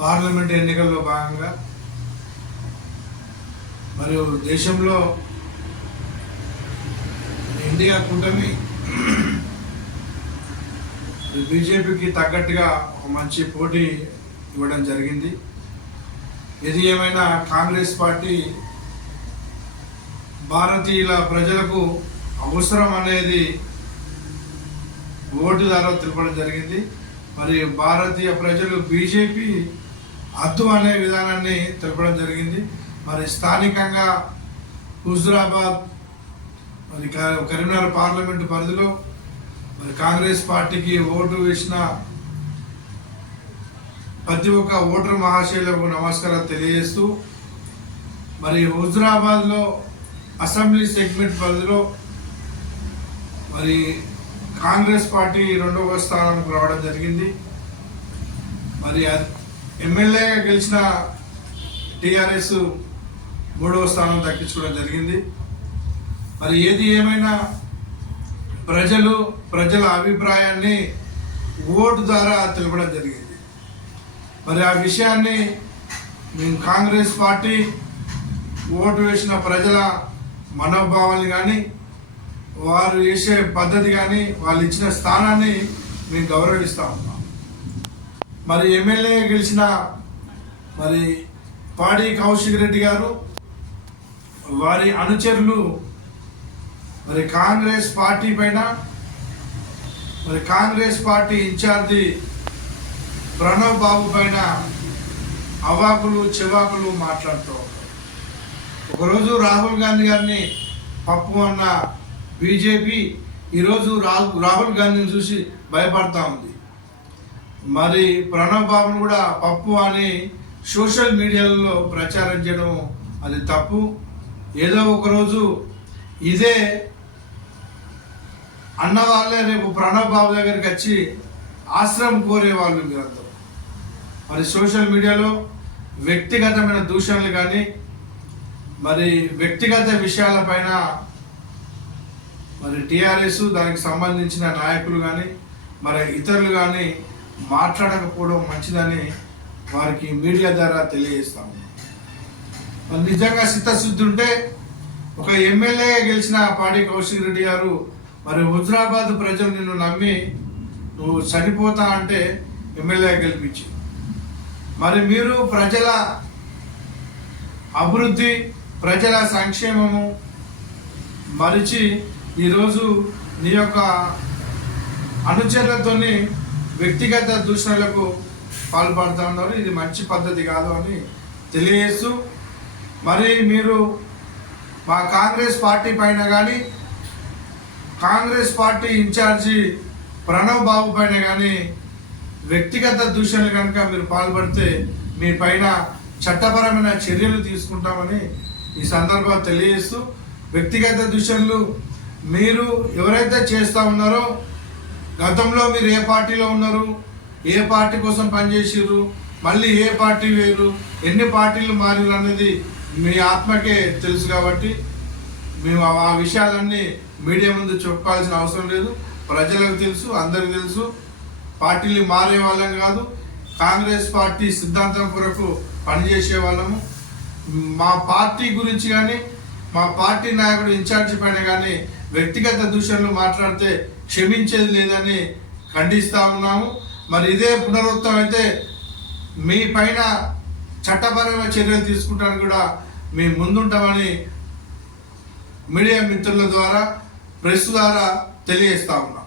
Parliament ఎన్నికల్లో భాగంగా మరియు దేశంలో ఇండియా కూటమి బీజేపీకి తగ్గట్టుగా ఒక మంచి పోటీ ఇవ్వడం జరిగింది. ఏది ఏమైనా కాంగ్రెస్ పార్టీ భారతీయుల ప్రజలకు అవసరం అనేది ఓటు ద్వారా తెలపడం జరిగింది. మరి భారతీయ ప్రజలు బీజేపీ అద్దు అనే విధానాన్ని తెలపడం జరిగింది. మరి స్థానికంగా హుజురాబాద్ మరి కరీంనగర్ పార్లమెంటు పరిధిలో మరి కాంగ్రెస్ పార్టీకి ఓటు వేసిన ప్రతి ఒక్క ఓటర్ మహాశయులకు నమస్కారం తెలియజేస్తూ మరి హుజురాబాద్లో అసెంబ్లీ సెగ్మెంట్ పరిధిలో మరి కాంగ్రెస్ పార్టీ రెండవ స్థానంకు రావడం జరిగింది. మరి ఎమ్మెల్యే ఎమ్మెల్యేగా గెలిచిన టిఆర్ఎస్ మూడవ స్థానం దక్కించుకోవడం జరిగింది. మరి ఏది ఏమైనా ప్రజలు ప్రజల అభిప్రాయాన్ని ఓటు ద్వారా తెలపడం జరిగింది. మరి ఆ విషయాన్ని మేము కాంగ్రెస్ పార్టీ ఓటు వేసిన ప్రజల మనోభావాలు కానీ వారు చేసే పద్ధతి కానీ వాళ్ళు ఇచ్చిన స్థానాన్ని మేము గౌరవిస్తూ ఉన్నాం. మరి ఎమ్మెల్యే గెలిచిన మరి పాడి కౌశిక్ రెడ్డి గారు వారి అనుచరులు మరి కాంగ్రెస్ పార్టీ పైన మరి కాంగ్రెస్ పార్టీ ఇన్ఛార్జి ప్రణవ్ బాబు పైన అవాకులు చెవాకులు మాట్లాడుతూ ఒకరోజు రాహుల్ గాంధీ గారిని పప్పు అన్న బీజేపీ ఈరోజు రాహుల్ గాంధీని చూసి భయపడతా ఉంది. మరి ప్రణవ్ బాబును కూడా పప్పు అని సోషల్ మీడియాలో ప్రచారం చేయడం అది తప్పు. ఏదో ఒకరోజు ఇదే అన్న వాళ్ళే రేపు ప్రణవ్ బాబు దగ్గరికి వచ్చి ఆశ్రమం కోరే వాళ్ళు మీరందరూ మరి సోషల్ మీడియాలో వ్యక్తిగతమైన దూషణలు కానీ మరి వ్యక్తిగత విషయాలపైన మరి టీఆర్ఎస్ దానికి సంబంధించిన నాయకులు కానీ మరి ఇతరులు కానీ మాట్లాడకపోవడం మంచిదని వారికి మీడియా ద్వారా తెలియజేస్తాము. మరి నిజంగా చిత్తశుద్ధి ఉంటే ఒక ఎమ్మెల్యే గెలిచిన పాడి కౌశిక్ రెడ్డి గారు మరి హుజరాబాద్ ప్రజలు నిన్ను నమ్మి నువ్వు చనిపోతా అంటే ఎమ్మెల్యే గెలిపించి మరి మీరు ప్రజల అభివృద్ధి ప్రజల సంక్షేమము మరిచి ఈరోజు నీ యొక్క అనుచరులతోని వ్యక్తిగత దూషణలకు పాల్పడుతూ ఉన్నారు. ఇది మంచి పద్ధతి కాదు అని తెలియజేస్తూ మరి మీరు మా కాంగ్రెస్ పార్టీ పైన కానీ కాంగ్రెస్ పార్టీ ఇన్ఛార్జి ప్రణవ్ బాబు పైన కానీ వ్యక్తిగత దూషణలు కనుక మీరు పాల్పడితే మీ పైన చట్టపరమైన చర్యలు తీసుకుంటామని ఈ సందర్భంగా తెలియజేస్తూ వ్యక్తిగత దూషణలు మీరు ఎవరైతే చేస్తూ ఉన్నారో గతంలో మీరు ఏ పార్టీలో ఉన్నారు? ఏ పార్టీ కోసం పనిచేసిర్రు? మళ్ళీ ఏ పార్టీ వేరు? ఎన్ని పార్టీలు మారిరు అన్నది మీ ఆత్మకే తెలుసు కాబట్టి మేము ఆ- ఆ విషయాలన్నీ మీడియా ముందు చెప్పాల్సిన అవసరం లేదు. ప్రజలకు తెలుసు అందరికి తెలుసు. పార్టీలు మారే వాళ్ళం కాదు. కాంగ్రెస్ పార్టీ సిద్ధాంతం కొరకు పనిచేసే వాళ్ళము. మా పార్టీ గురించి కానీ మా పార్టీ నాయకుడు ఇన్ఛార్జి పైన కానీ వ్యక్తిగత దూషణలు మాట్లాడితే క్షమించేది లేదని ఖండిస్తా ఉన్నాము. మరి ఇదే పునరుత్వం అయితే మీ పైన చట్టపరమైన చర్యలు తీసుకుంటానికి కూడా మేము ముందుంటామని మీడియా మిత్రుల ద్వారా ప్రెస్ ద్వారా తెలియజేస్తా ఉన్నాం.